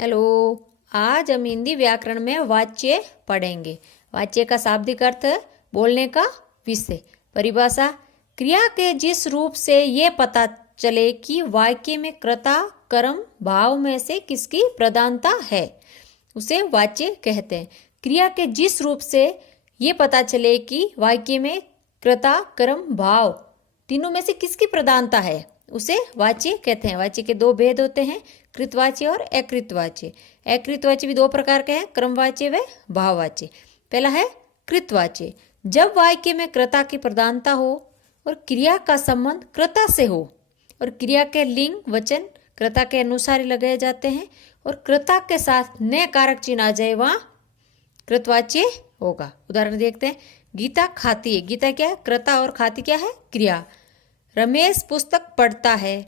Hello. आज हम हिंदी व्याकरण में वाच्य पढ़ेंगे। वाच्य का शाब्दिक अर्थ है बोलने का विषय। परिभाषा, क्रिया के जिस रूप से ये पता चले कि वाक्य में कर्ता कर्म भाव में से किसकी प्रधानता है उसे वाच्य कहते हैं। क्रिया के जिस रूप से ये पता चले कि वाक्य में कर्ता कर्म भाव तीनों में से किसकी प्रधानता है उसे वाच्य कहते हैं। वाच्य के दो भेद होते हैं, कृतवाच्य और अकृतवाच्य। अकृतवाच्य भी दो प्रकार के हैं, क्रमवाच्य व भाववाच्य। पहला है कृतवाच्य, जब वाक्य में कर्ता की प्रधानता हो और क्रिया का संबंध कर्ता से हो और क्रिया के लिंग वचन कर्ता के अनुसार ही लगाए जाते हैं और कर्ता के साथ नए कारक चिन्ह आ जाए वहां कृतवाच्य होगा। उदाहरण देखते हैं, गीता खाती है। गीता क्या है? कर्ता और खाती क्या है? क्रिया। रमेश पुस्तक पढ़ता है,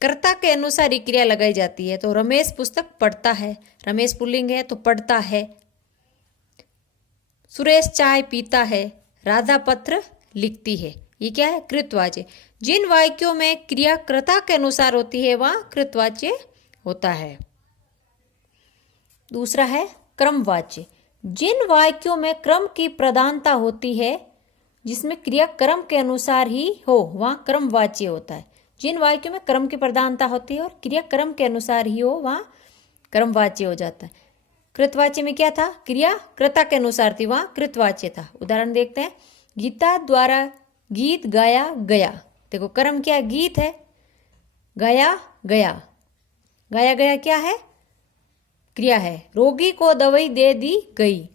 कर्ता के अनुसार ही क्रिया लगाई जाती है तो रमेश पुस्तक पढ़ता है। रमेश पुल्लिंग है तो पढ़ता है। सुरेश चाय पीता है, राधा पत्र लिखती है। ये क्या है? कृतवाच्य। जिन वाक्यों में क्रिया कर्ता के अनुसार होती है वहां कृतवाच्य होता है। दूसरा है क्रमवाच्य, जिन वाक्यों में क्रम की प्रधानता होती है जिसमें क्रिया क्रम के अनुसार ही हो वहां क्रमवाच्य होता है। जिन वाक्यों में क्रम की प्रधानता होती है और क्रिया क्रम के अनुसार ही हो वहां क्रमवाच्य हो जाता है। कृतवाच्य में क्या था? क्रिया कर्ता के अनुसार थी, वहां कृतवाच्य था। उदाहरण देखते हैं, गीता द्वारा गीत गाया गया। देखो कर्म क्या? गीत है। गाया गया, गाया गया क्या है? क्रिया है। रोगी को दवाई दे दी गई,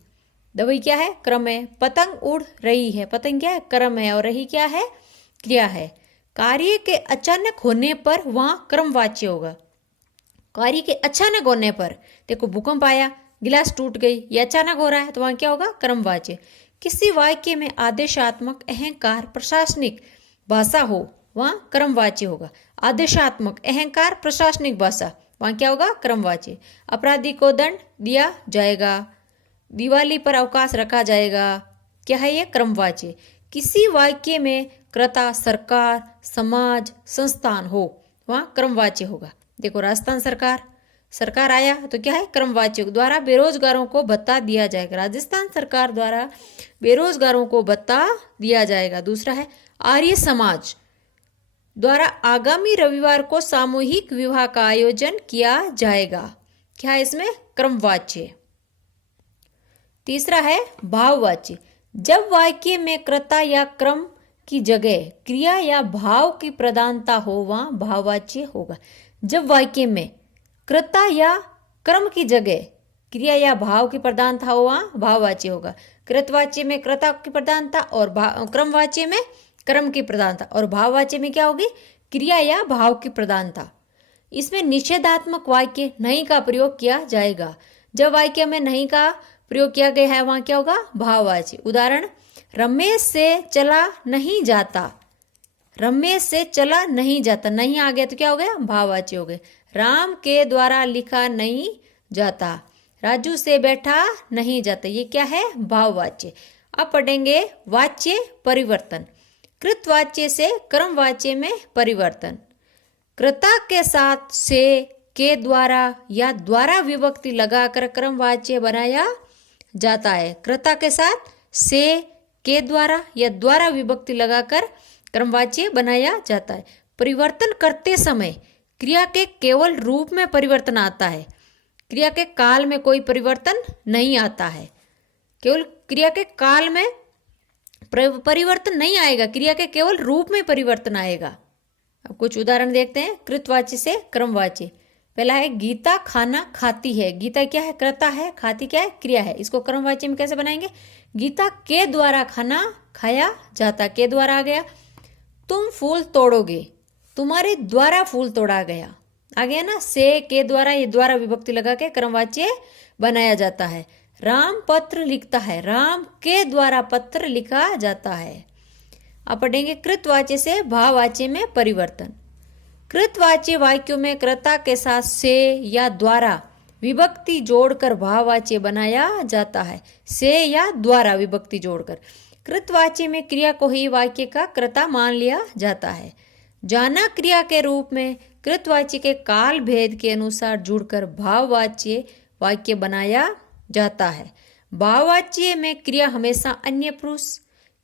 दवाई क्या है? क्रम है। पतंग उड़ रही है, पतंग क्या है? क्रम है। और रही क्या है? क्रिया है। कार्य के अचानक होने पर वहां क्रमवाच्य होगा। कार्य के अचानक होने पर, देखो भूकंप आया, गिलास टूट गई, ये अचानक हो रहा है तो वहां क्या होगा? क्रमवाच्य। किसी वाक्य में आदेशात्मक अहंकार प्रशासनिक भाषा हो वहां क्रमवाच्य होगा। आदेशात्मक अहंकार प्रशासनिक भाषा वहां क्या होगा? क्रमवाच्य। अपराधी को दंड दिया जाएगा, दिवाली पर अवकाश रखा जाएगा, क्या है ये? क्रमवाच्य। किसी वाक्य में कर्ता सरकार समाज संस्थान हो वहां क्रमवाच्य होगा। देखो राजस्थान सरकार, सरकार आया तो क्या है? क्रमवाच्य। द्वारा बेरोजगारों को भत्ता दिया जाएगा, राजस्थान सरकार द्वारा बेरोजगारों को भत्ता दिया जाएगा। दूसरा है आर्य समाज द्वारा आगामी रविवार को सामूहिक विवाह का आयोजन किया जाएगा, क्या है इसमें? क्रमवाच्य। तीसरा है भाववाच्य, जब वाक्य में कर्ता या क्रम की जगह क्रिया या भाव की प्रधानता हो वहां भाववाच्य होगा। जब वाक्य में कर्ता या क्रम की जगह क्रिया या भाव की प्रधानता हो वहां भाववाच्य होगा। कृतवाच्य में कर्ता की प्रधानता और क्रमवाच्य में क्रम की प्रधानता और भाववाच्य में क्या होगी? क्रिया या भाव की प्रधानता। इसमें निषेधात्मक वाक्य नहीं का प्रयोग किया जाएगा। जब वाक्य में नहीं का प्रयोग किया गया है वहां क्या होगा? भाववाच्य। उदाहरण, रमेश से चला नहीं जाता, रमेश से चला नहीं जाता, नहीं आ गया तो क्या हो गया? भाववाच्य हो गए। राम के द्वारा लिखा नहीं जाता, राजू से बैठा नहीं जाता, ये क्या है? भाववाच्य। अब पढ़ेंगे वाच्य परिवर्तन। कृतवाच्य से क्रमवाच्य में परिवर्तन। कर्ता के साथ से के द्वारा या द्वारा विभक्ति लगाकर क्रमवाच्य बनाया जाता है। कर्ता के साथ से के द्वारा या द्वारा विभक्ति लगाकर क्रमवाच्य बनाया जाता है। परिवर्तन करते समय क्रिया के केवल रूप में परिवर्तन आता है, क्रिया के काल में कोई परिवर्तन नहीं आता है। केवल क्रिया के काल में परिवर्तन नहीं आएगा, क्रिया के केवल रूप में परिवर्तन आएगा। अब कुछ उदाहरण देखते हैं कृतवाच्य से क्रमवाच्य। पहला है गीता खाना खाती है। गीता क्या है? कर्ता है, खाती क्या है? क्रिया है। इसको क्रमवाच्य में कैसे बनाएंगे? गीता के द्वारा खाना खाया जाता, के द्वारा आ गया। तुम फूल तोड़ोगे, तुम्हारे द्वारा फूल तोड़ा गया, आ गया ना? से के द्वारा ये द्वारा विभक्ति लगा के क्रमवाच्य बनाया जाता है। राम पत्र लिखता है, राम के द्वारा पत्र लिखा जाता है। अब पढ़ेंगे कृतवाच्य से भाववाच्य में परिवर्तन। कृतवाच्य वाक्यों में कर्ता के साथ से या द्वारा विभक्ति जोड़कर भाववाच्य बनाया जाता है। से या द्वारा विभक्ति जोड़कर। कृतवाच्य में क्रिया को ही वाक्य का कर्ता मान लिया जाता है। जाना क्रिया के रूप में कृतवाची के काल भेद के अनुसार जुड़कर भाववाच्य वाक्य बनाया जाता है। भाववाच्य में क्रिया हमेशा अन्य पुरुष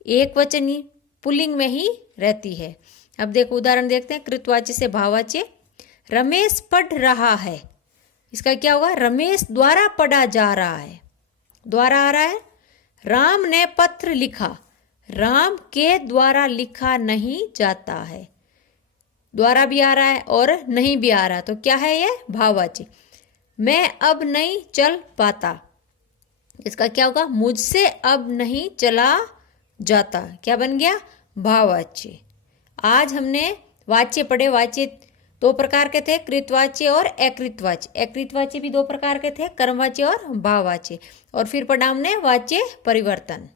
एक वचनी पुल्लिंग में ही रहती है। अब देखो उदाहरण देखते हैं कृतवाची से भाववाच्य। रमेश पढ़ रहा है, इसका क्या होगा? रमेश द्वारा पढ़ा जा रहा है, द्वारा आ रहा है। राम ने पत्र लिखा, राम के द्वारा लिखा नहीं जाता है, द्वारा भी आ रहा है और नहीं भी आ रहा, तो क्या है ये? भाववाची। मैं अब नहीं चल पाता, इसका क्या होगा? मुझसे अब नहीं चला जाता, क्या बन गया? भाववाच्य। आज हमने वाच्य पढ़े। वाच्य दो प्रकार के थे, कृतवाच्य और अकृतवाच्य। अकृतवाच्य भी दो प्रकार के थे, कर्मवाच्य और भाववाच्य। और फिर पढ़ा हमने वाच्य परिवर्तन।